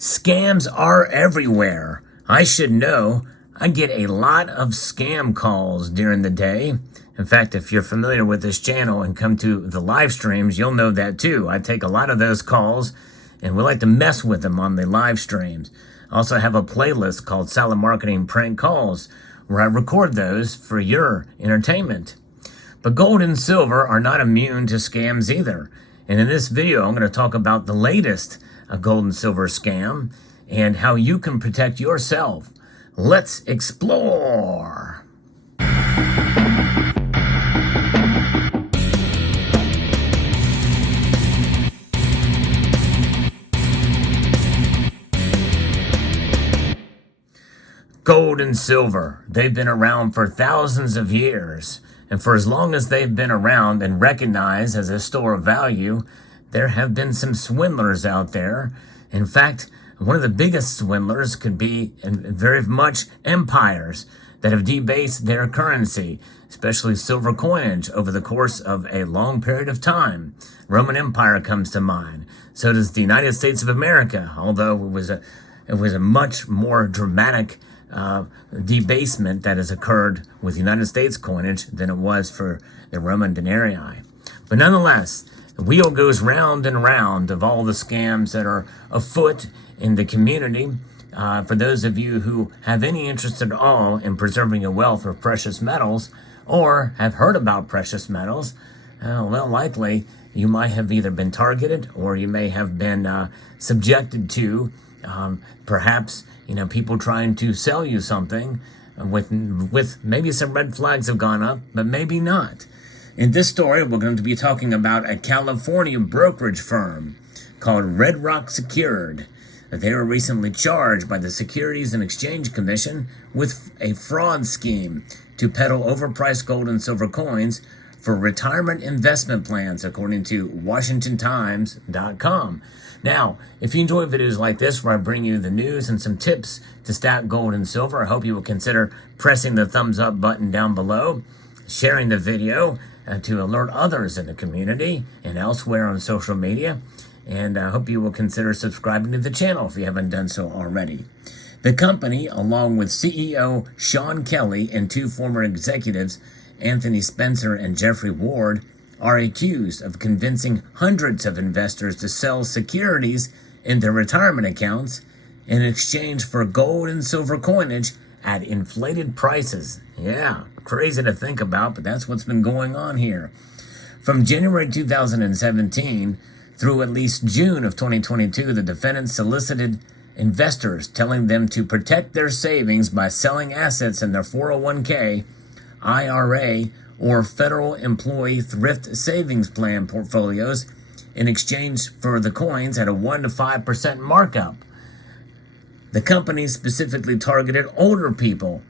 Scams are everywhere. I should know. I get a lot of scam calls during the day. In fact, if you're familiar with this channel and come to the live streams, you'll know that too. I take a lot of those calls and we like to mess with them on the live streams. I also have a playlist called Silent Marketing Prank Calls where I record those for your entertainment. But gold and silver are not immune to scams either. And in this video, I'm going to talk about the latest gold and silver scam and how you can protect yourself. Let's explore. Gold and silver, they've been around for thousands of years. And for as long as they've been around and recognized as a store of value, there have been some swindlers out there. In fact, one of the biggest swindlers could be very much empires that have debased their currency, especially silver coinage, over the course of a long period of time. Roman Empire comes to mind. So does the United States of America, although it was a much more dramatic debasement that has occurred with United States coinage than it was for the Roman denarii. But nonetheless, the wheel goes round and round of all the scams that are afoot in the community. For those of you who have any interest at all in preserving your wealth of precious metals or have heard about precious metals, well, likely you might have either been targeted or you may have been subjected to perhaps people trying to sell you something with maybe some red flags have gone up, but maybe not. In this story, we're going to be talking about a California brokerage firm called Red Rock Secured. They were recently charged by the Securities and Exchange Commission with a fraud scheme to peddle overpriced gold and silver coins for retirement investment plans, according to WashingtonTimes.com. Now, if you enjoy videos like this where I bring you the news and some tips to stack gold and silver, I hope you will consider pressing the thumbs up button down below, sharing the video to alert others in the community and elsewhere on social media. And I hope you will consider subscribing to the channel if you haven't done so already. The company, along with CEO Sean Kelly and two former executives, Anthony Spencer and Jeffrey Ward, are accused of convincing hundreds of investors to sell securities in their retirement accounts in exchange for gold and silver coinage at inflated prices. Yeah, crazy to think about, but that's what's been going on here. From January 2017 through at least June of 2022, the defendants solicited investors, telling them to protect their savings by selling assets in their 401k, IRA, or federal employee thrift savings plan portfolios in exchange for the coins at a 1 to 5% markup. The company specifically targeted older people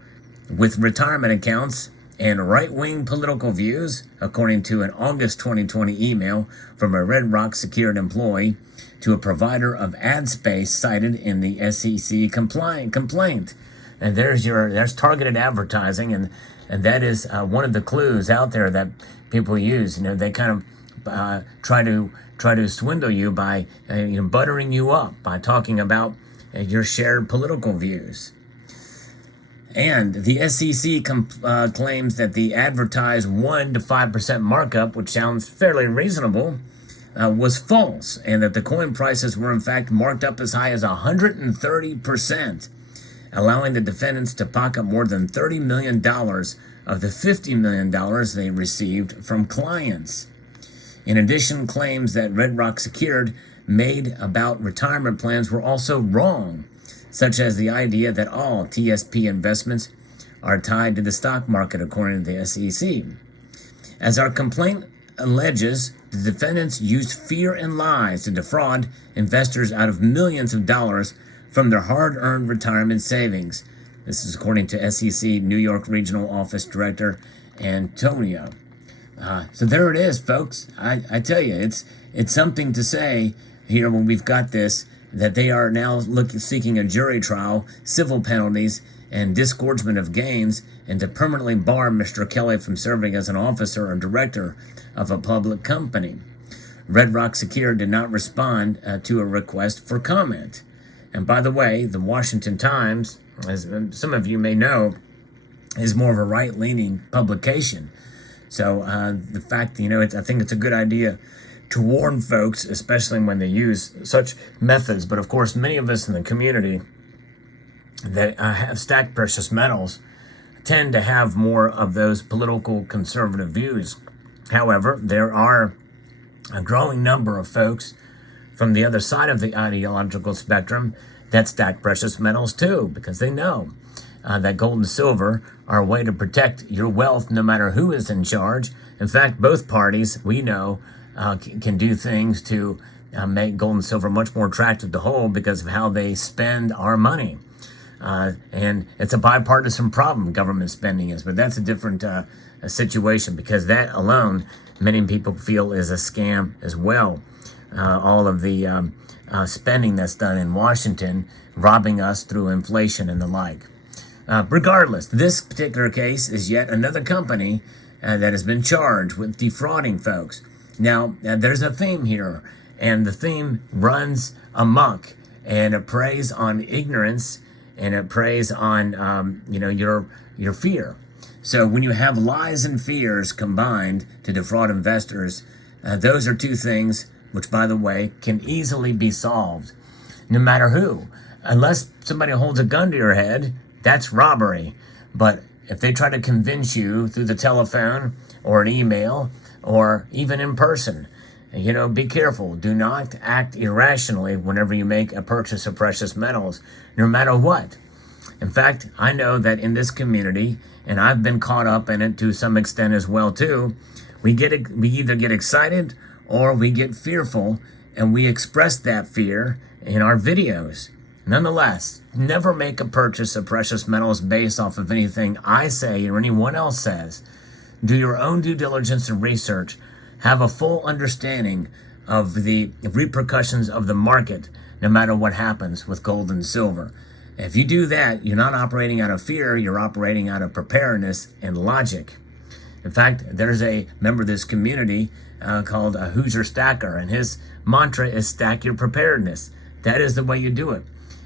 with retirement accounts and right-wing political views, according to an August 2020 email from a Red Rock Secured employee to a provider of ad space cited in the SEC complaint. And there's targeted advertising, and that is one of the clues out there that people use. They kind of try to swindle you by buttering you up by talking about your shared political views. And the SEC claims that the advertised 1 to 5% markup, which sounds fairly reasonable, was false, and that the coin prices were in fact marked up as high as 130%, allowing the defendants to pocket more than $30 million of the $50 million they received from clients. In addition, claims that Red Rock Secured made about retirement plans were also wrong, such as the idea that all TSP investments are tied to the stock market, according to the SEC. As our complaint alleges, the defendants used fear and lies to defraud investors out of millions of dollars from their hard-earned retirement savings. This is according to SEC New York Regional Office Director Antonio. So there it is, folks. I tell you, it's something to say here when we've got this, that they are now seeking a jury trial, civil penalties, and disgorgement of gains, and to permanently bar Mr. Kelly from serving as an officer or director of a public company. Red Rock Secured did not respond to a request for comment. And by the way, the Washington Times, as some of you may know, is more of a right-leaning publication. So the fact, I think it's a good idea to warn folks, especially when they use such methods. But of course, many of us in the community that have stacked precious metals tend to have more of those political conservative views. However, there are a growing number of folks from the other side of the ideological spectrum that stack precious metals too, because they know that gold and silver are a way to protect your wealth no matter who is in charge. In fact, both parties, we know, can do things to make gold and silver much more attractive to hold because of how they spend our money. And it's a bipartisan problem, government spending is, but that's a different situation, because that alone, many people feel, is a scam as well. All of the spending that's done in Washington, robbing us through inflation and the like. Regardless, this particular case is yet another company that has been charged with defrauding folks. Now, there's a theme here, and the theme runs amok, and it preys on ignorance, and it preys on your fear. So when you have lies and fears combined to defraud investors, those are two things which, by the way, can easily be solved, no matter who. Unless somebody holds a gun to your head, that's robbery. But if they try to convince you through the telephone or an email or even in person, be careful. Do not act irrationally whenever you make a purchase of precious metals, no matter what. In fact, I know that in this community, and I've been caught up in it to some extent as well too, we either get excited or we get fearful, and we express that fear in our videos. Nonetheless, never make a purchase of precious metals based off of anything I say or anyone else says. Do your own due diligence and research. Have a full understanding of the repercussions of the market, no matter what happens with gold and silver. If you do that, you're not operating out of fear, you're operating out of preparedness and logic. In fact, there's a member of this community called a Hoosier Stacker, and his mantra is stack your preparedness. That is the way you do it.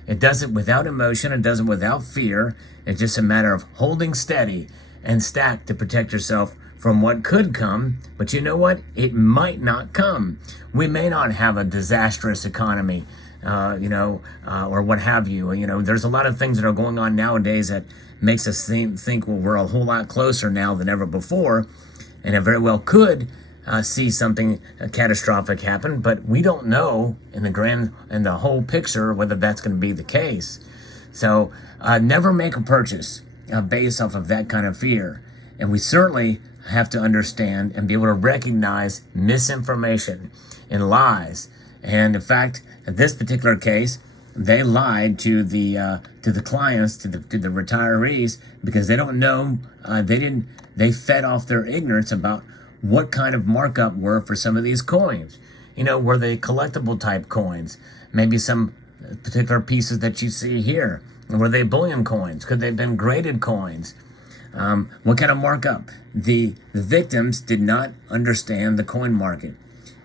It does it without emotion, it does it without fear. It's just a matter of holding steady and stack to protect yourself from what could come, but you know what? It might not come. We may not have a disastrous economy, or what have you. There's a lot of things that are going on nowadays that makes us think, well, we're a whole lot closer now than ever before, and it very well could see something catastrophic happen, but we don't know in the whole picture whether that's going to be the case. So never make a purchase based off of that kind of fear. And we certainly have to understand and be able to recognize misinformation and lies. And in fact, in this particular case, they lied to the clients, to the retirees, because they don't know. They fed off their ignorance about what kind of markup were for some of these coins. Were they collectible type coins? Maybe some particular pieces that you see here. Were they bullion coins? Could they have been graded coins? What kind of markup? The victims did not understand the coin market.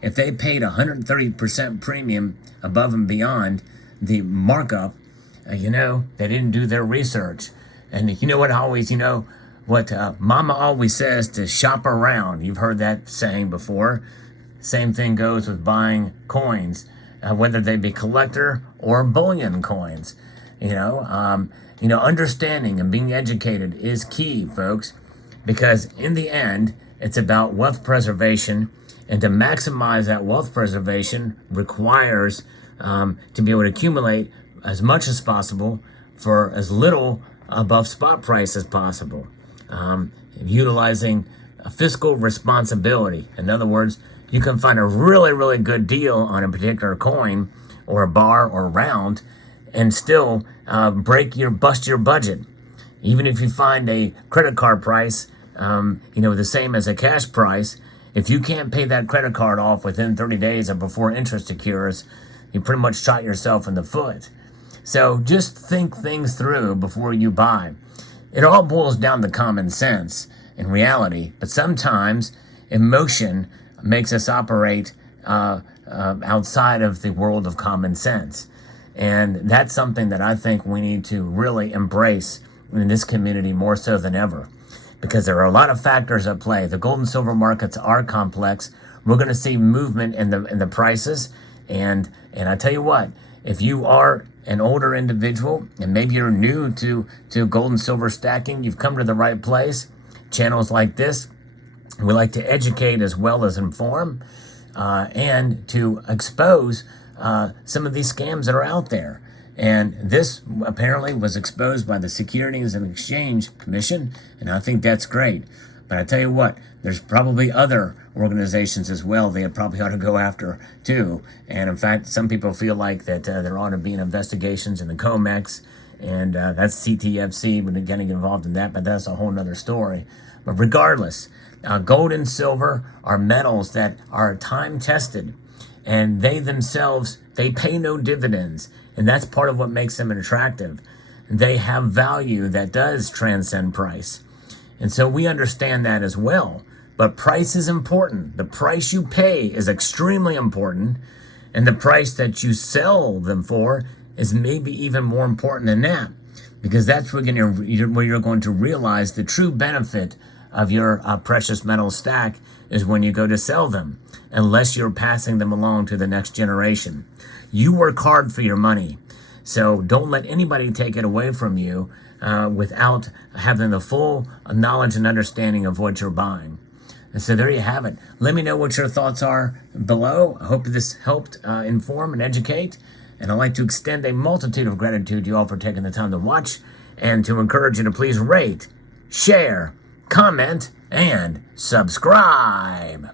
If they paid 130% premium above and beyond the markup, they didn't do their research. And you know what what Mama always says, to shop around. You've heard that saying before. Same thing goes with buying coins, whether they be collector or bullion coins. Understanding and being educated is key, folks, because in the end, it's about wealth preservation, and to maximize that wealth preservation requires to be able to accumulate as much as possible for as little above spot price as possible. Utilizing a fiscal responsibility. In other words, you can find a really, really good deal on a particular coin or a bar or round and still bust your budget. Even if you find a credit card price, the same as a cash price, if you can't pay that credit card off within 30 days or before interest occurs, you pretty much shot yourself in the foot. So just think things through before you buy. It all boils down to common sense in reality, but sometimes emotion makes us operate outside of the world of common sense. And that's something that I think we need to really embrace in this community more so than ever, because there are a lot of factors at play. The gold and silver markets are complex. We're going to see movement in the prices. And I tell you what, if you are an older individual and maybe you're new to gold and silver stacking, you've come to the right place. Channels like this, we like to educate as well as inform, and to expose some of these scams that are out there. And this apparently was exposed by the Securities and Exchange Commission, and I think that's great. But I tell you what, there's probably other organizations as well they probably ought to go after too. And in fact, some people feel like that there ought to be investigations in the COMEX, and that's CTFC, we're getting involved in that, but that's a whole nother story. But regardless, gold and silver are metals that are time tested, and they themselves, they pay no dividends. And that's part of what makes them attractive. They have value that does transcend price. And so we understand that as well. But price is important. The price you pay is extremely important. And the price that you sell them for is maybe even more important than that. Because that's where you're going to realize the true benefit of your precious metal stack is when you go to sell them, unless you're passing them along to the next generation. You work hard for your money, so don't let anybody take it away from you without having the full knowledge and understanding of what you're buying. And so there you have it. Let me know what your thoughts are below. I hope this helped inform and educate, and I'd like to extend a multitude of gratitude to you all for taking the time to watch, and to encourage you to please rate, share, comment, and subscribe.